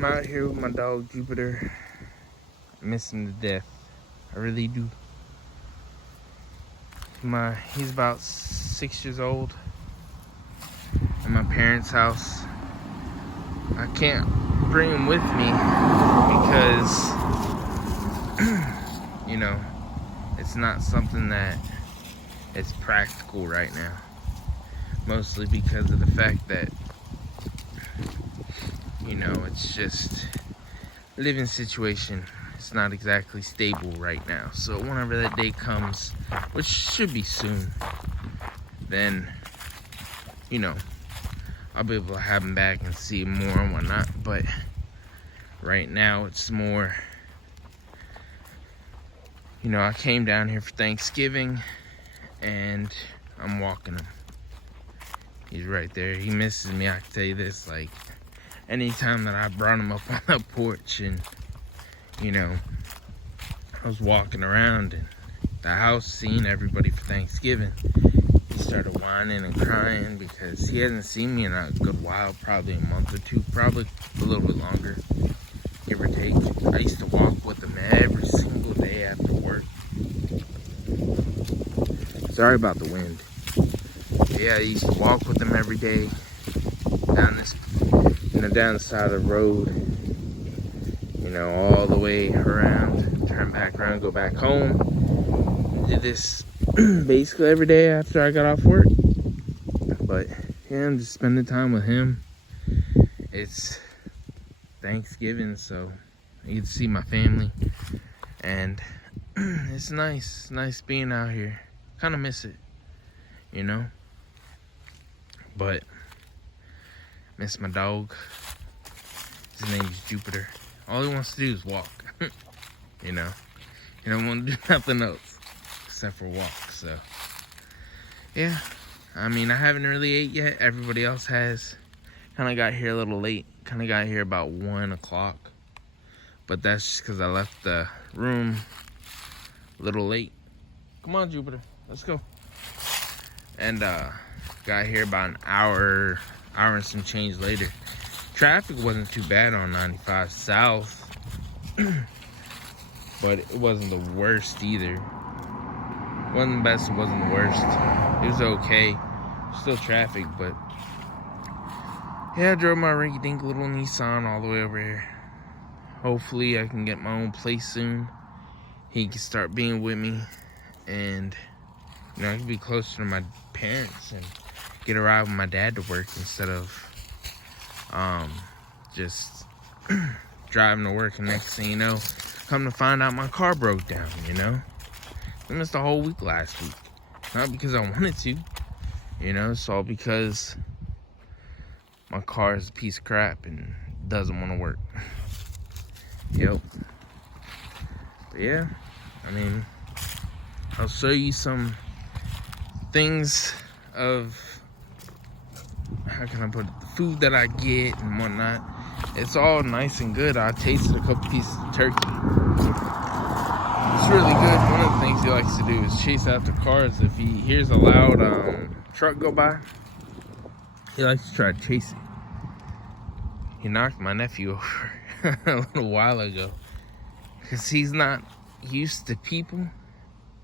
I'm out here with my dog Jupiter. I miss him to death. I really do. He's about 6 years old. In my parents' house. I can't bring him with me because, it's not something that it's practical right now. Mostly because of the fact that, it's just living situation. It's not exactly stable right now. So whenever that day comes, which should be soon, then, I'll be able to have him back and see him more and whatnot. But right now it's more, I came down here for Thanksgiving and I'm walking him. He's right there. He misses me, I can tell you this. Like, anytime that I brought him up on the porch and, I was walking around in the house seeing everybody for Thanksgiving, he started whining and crying because he hasn't seen me in a good while, probably a month or two, probably a little bit longer, give or take. I used to walk with him every single day after work. Sorry about the wind. But yeah, I used to walk with him every day down the side of the road, all the way around, turn back around, go back home. Did this basically every day after I got off work. But yeah, I'm just spending time with him. It's Thanksgiving, so I get to see my family, and it's nice being out here. Kind of miss it, but miss my dog. His name is Jupiter. All he wants to do is walk. He don't want to do nothing else except for walk. So yeah, I haven't really ate yet. Everybody else has. Kind of got here a little late. Kind of got here about 1 o'clock. But that's just because I left the room a little late. Come on, Jupiter. Let's go. And got here about an hour and some change later. Traffic wasn't too bad on 95 South. But it wasn't the worst either. It wasn't the best, it wasn't the worst. It was okay. Still traffic, but yeah, I drove my rinky-dink little Nissan all the way over here. Hopefully I can get my own place soon. He can start being with me, and I can be closer to my parents and get a ride with my dad to work instead of just driving to work, and next thing you know, come to find out my car broke down. I missed a whole week last week. Not because I wanted to, it's all because my car is a piece of crap and doesn't want to work. Yep. But yeah, I'll show you some things of, how can I put it, the food that I get and whatnot. It's all nice and good. I tasted a couple pieces of turkey. It's really good. One of the things he likes to do is chase after cars. If he hears a loud truck go by, he likes to try to chase it. He knocked my nephew over a little while ago because he's not used to people,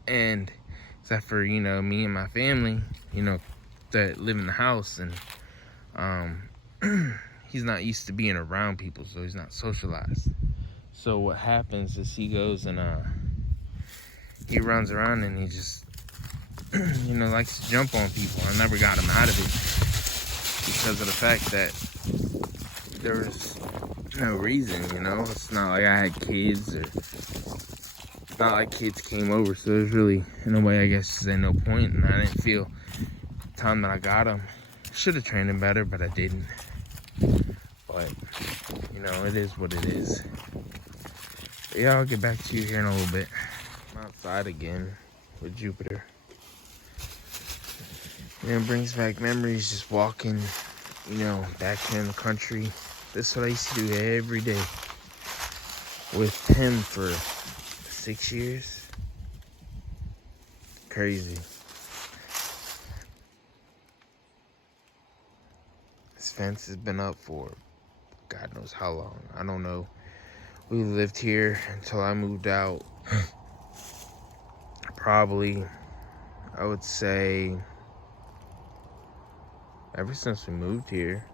and except for me and my family that live in the house, and he's not used to being around people, so he's not socialized. So what happens is he goes and he runs around and he just likes to jump on people. I never got him out of it because of the fact that there was no reason. It's not like I had kids, or it's not like kids came over, so there's really, in a way, I guess, there's no point. And I didn't feel the time that I got him. Should have trained him better, but I didn't. But it is what it is. But yeah, I'll get back to you here in a little bit. I'm outside again with Jupiter. It brings back memories, just walking, back here in the country. This is what I used to do every day with him for 6 years. Crazy. This fence has been up for God knows how long. I don't know. We lived here until I moved out. Probably, I would say, ever since we moved here,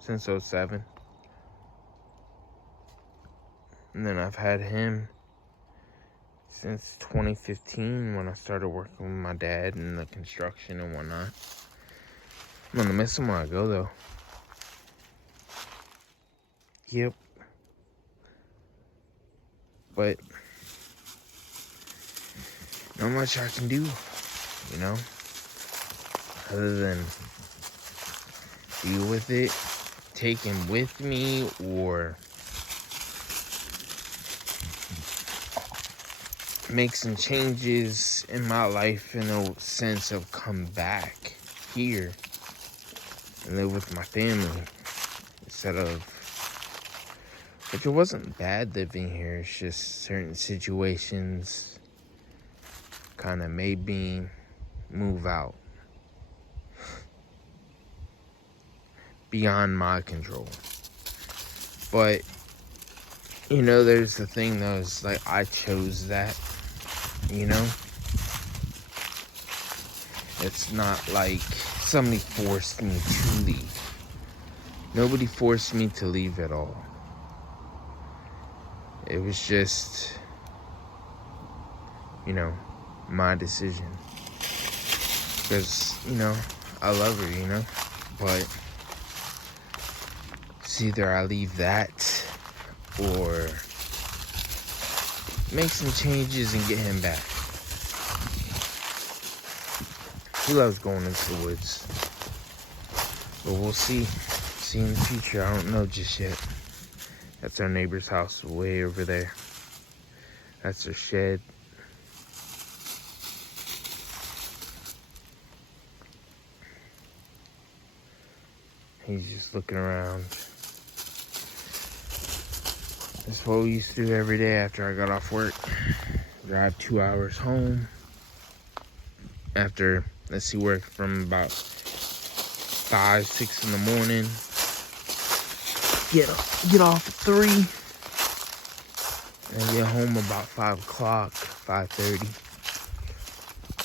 since '07. And then I've had him since 2015 when I started working with my dad in the construction and whatnot. I'm gonna miss him when I go, though. Yep. But not much I can do, you know, other than deal with it, take him with me, or make some changes in my life in a sense of come back here and live with my family instead of, which it wasn't bad living here, it's just certain situations kind of made me move out beyond my control. But you know, there's the thing though, is like I chose that, you know? It's not like somebody forced me to leave. Nobody forced me to leave at all. It was just, you know, my decision. Because, you know, I love her, you know? But it's either I leave that or make some changes and get him back. He loves going into the woods. But we'll see. See in the future. I don't know just yet. That's our neighbor's house way over there. That's their shed. He's just looking around. That's what we used to do every day after I got off work. Drive 2 hours home. After, let's see, work from about 5, 6 in the morning. Get off at 3. And get home about 5 o'clock, 5:30.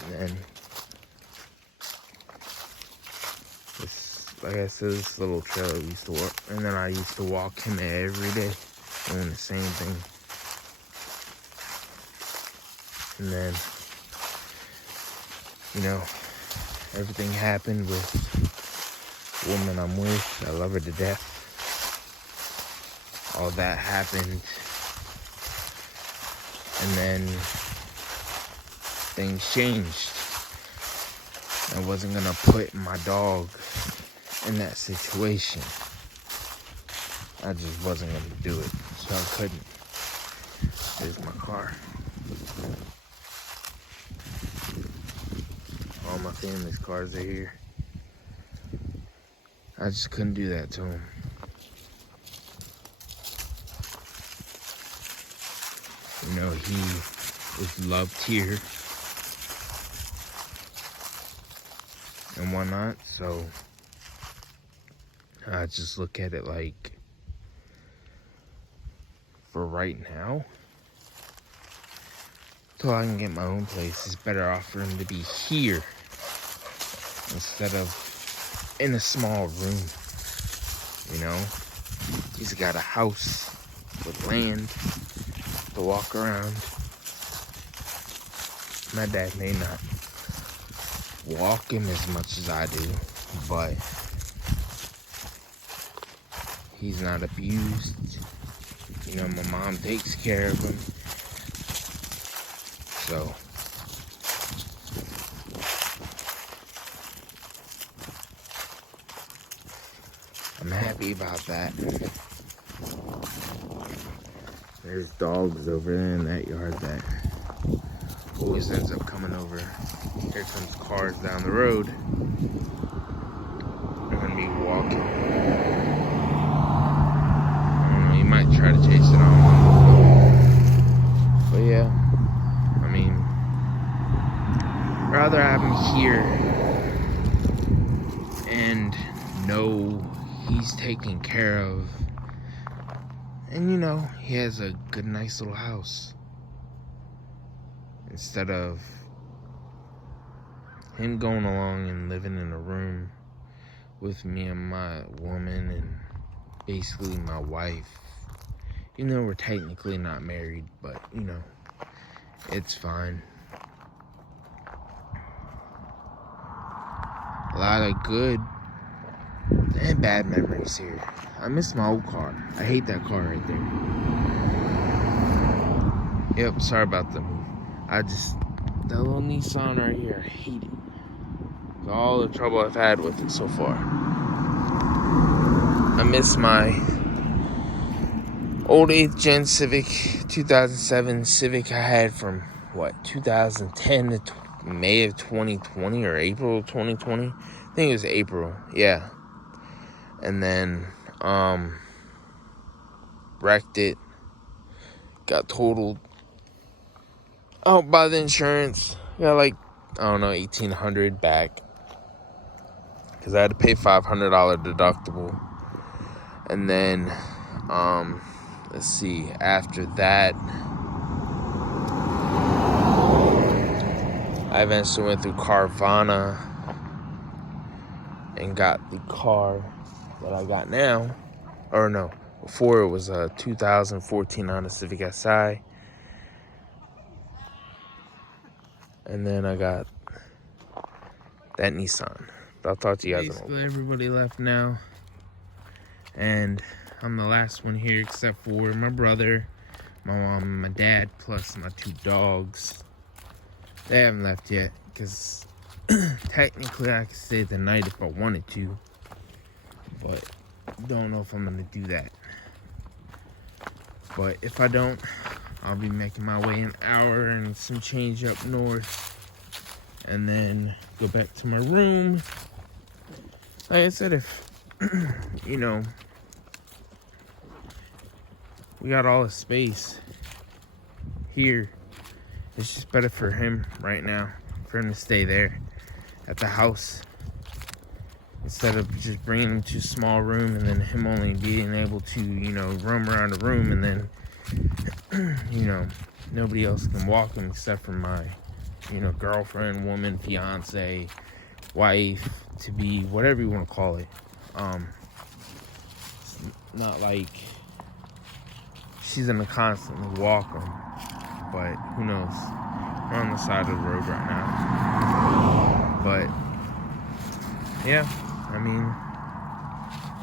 And then, like I said, this little trail we used to walk. And then I used to walk him every day, doing the same thing. And then, you know, everything happened with the woman I'm with. I love her to death. All that happened. And then things changed. I wasn't gonna put my dog in that situation. I just wasn't gonna do it. So I couldn't. Here's my car. All my family's cars are here. I just couldn't do that to him. You know, he was loved here and whatnot, so I just look at it like, for right now, till I can get my own place, it's better off for him to be here instead of in a small room, you know? He's got a house with land to walk around. My dad may not walk him as much as I do, but he's not abused. You know, my mom takes care of him. So I'm happy about that. There's dogs over there in that yard that always ends up coming over. Here comes cars down the road. They're gonna be walking. I don't know, you might try to chase it on. But yeah, I mean, rather have him here and know he's he's taken care of. And, you know, he has a good, nice little house. Instead of him going along and living in a room with me and my woman and basically my wife. You know, we're technically not married, but, you know, it's fine. A lot of good and bad memories here. I miss my old car. I hate that car right there. Yep, sorry about the move. That little Nissan right here, I hate it. All the trouble I've had with it so far. I miss my old 8th gen Civic, 2007 Civic I had from, 2010 to May of 2020 or April of 2020? I think it was April, yeah. And then, wrecked it. Got totaled out by the insurance. Got like, $1,800 back. Because I had to pay $500 deductible. And then, let's see, after that, I eventually went through Carvana and got the car that I got now. Or no, before it was a 2014 Honda Civic Si. And then I got that Nissan. I'll talk to you guys. Basically, everybody left now. And I'm the last one here except for my brother, my mom, and my dad, plus my 2 dogs. They haven't left yet because technically I could stay the night if I wanted to. But don't know if I'm going to do that. But if I don't, I'll be making my way an hour and some change up north. And then go back to my room. Like I said, if, you know, we got all the space here. It's just better for him right now, for him to stay there at the house. Instead of just bringing him to a small room and then him only being able to, you know, roam around the room and then, you know, nobody else can walk him except for my, you know, girlfriend, woman, fiance, wife, to be, whatever you want to call it. It's not like she's gonna constantly walk him, but who knows? We're on the side of the road right now. But yeah, I mean,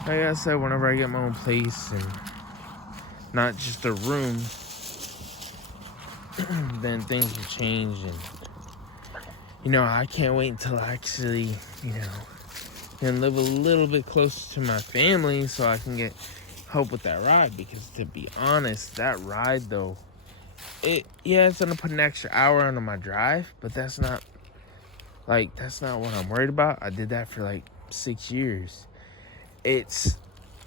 like I said, whenever I get my own place and not just a room, then things will change. And you know, I can't wait until I actually, you know, can live a little bit closer to my family so I can get help with that ride. Because to be honest, that ride though, it's gonna put an extra hour onto my drive, but that's not what I'm worried about. I did that for like 6 years. It's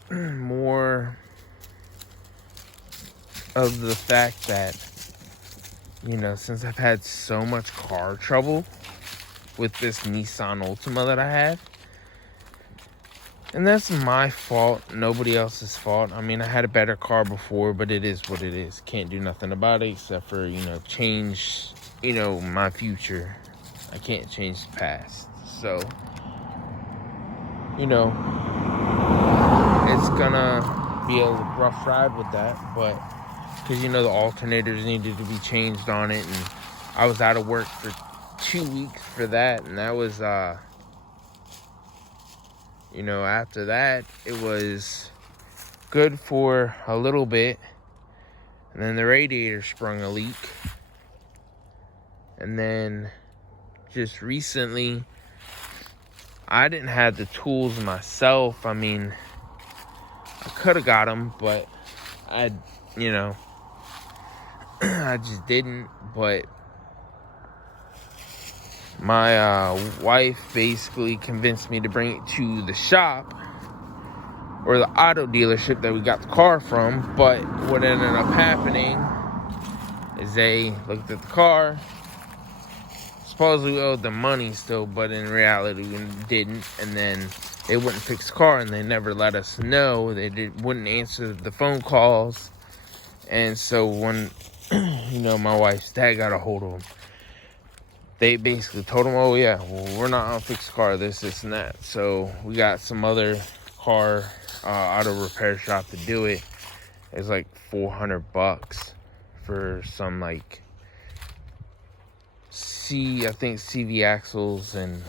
more of the fact that, you know, since I've had so much car trouble with this Nissan Altima that I have, and that's my fault, nobody else's fault. I mean, I had a better car before, but it is what it is. Can't do nothing about it except for, you know, change, you know, my future. I can't change the past. So, you know, it's gonna be a rough ride with that, but because, you know, the alternators needed to be changed on it, and I was out of work for 2 weeks for that, and that was, you know, after that, it was good for a little bit, and then the radiator sprung a leak, and then just recently, I didn't have the tools myself. I mean, I could have got them, but you know, I just didn't. But my wife basically convinced me to bring it to the shop or the auto dealership that we got the car from. But what ended up happening is they looked at the car. Supposedly we owed them money still, but in reality we didn't. And then they wouldn't fix the car, and they never let us know. They wouldn't answer the phone calls. And so when, you know, my wife's dad got a hold of them, they basically told him, oh yeah, well, we're not gonna fix the car, this, and that. So we got some other car auto repair shop to do it. It's like $400 for some like I think CV axles and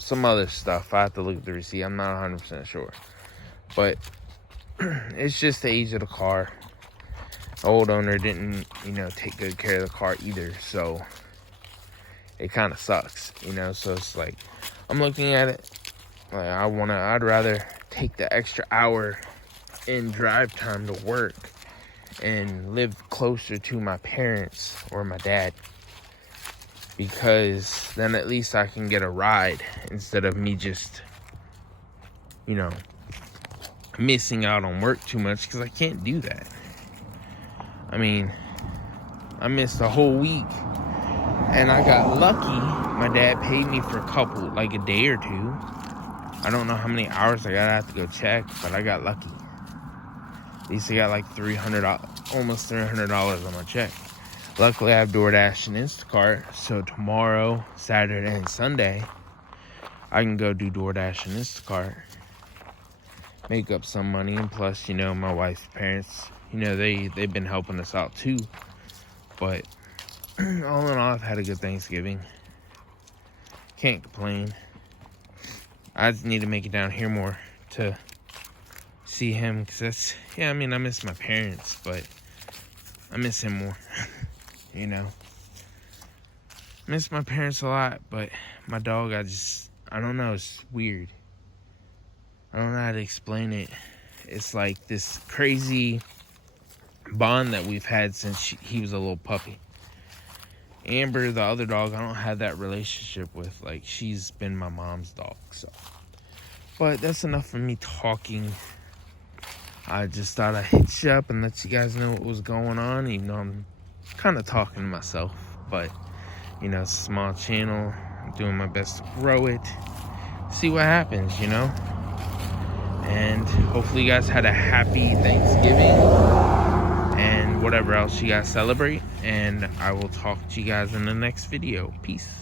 some other stuff. I have to look at the receipt. I'm not 100% sure, but it's just the age of the car. The old owner didn't, you know, take good care of the car either, so it kind of sucks, you know. So it's like, I'm looking at it like I'd rather take the extra hour in drive time to work and live closer to my parents or my dad, because then at least I can get a ride instead of me just, you know, missing out on work too much, because I can't do that. I mean, I missed a whole week, and I got lucky. My dad paid me for a day or two. I don't know how many hours I got. I have to go check, but I got lucky. At least I got like almost $300 on my check. Luckily, I have DoorDash and Instacart, so tomorrow, Saturday, and Sunday, I can go do DoorDash and Instacart, make up some money, and plus, you know, my wife's parents, you know, they've been helping us out too. But all in all, I've had a good Thanksgiving. Can't complain. I just need to make it down here more to see him, because I miss my parents, but I miss him more. You know, miss my parents a lot, but my dog, I don't know, it's weird. I don't know how to explain it. It's like this crazy bond that we've had since he was a little puppy. Amber, the other dog, I don't have that relationship with. Like, she's been my mom's dog, so. But that's enough for me talking. I just thought I'd hit you up and let you guys know what was going on, even though I'm kind of talking to myself. But, you know, it's a small channel. I'm doing my best to grow it. See what happens, you know? And hopefully you guys had a happy Thanksgiving and whatever else you guys celebrate. And I will talk to you guys in the next video. Peace.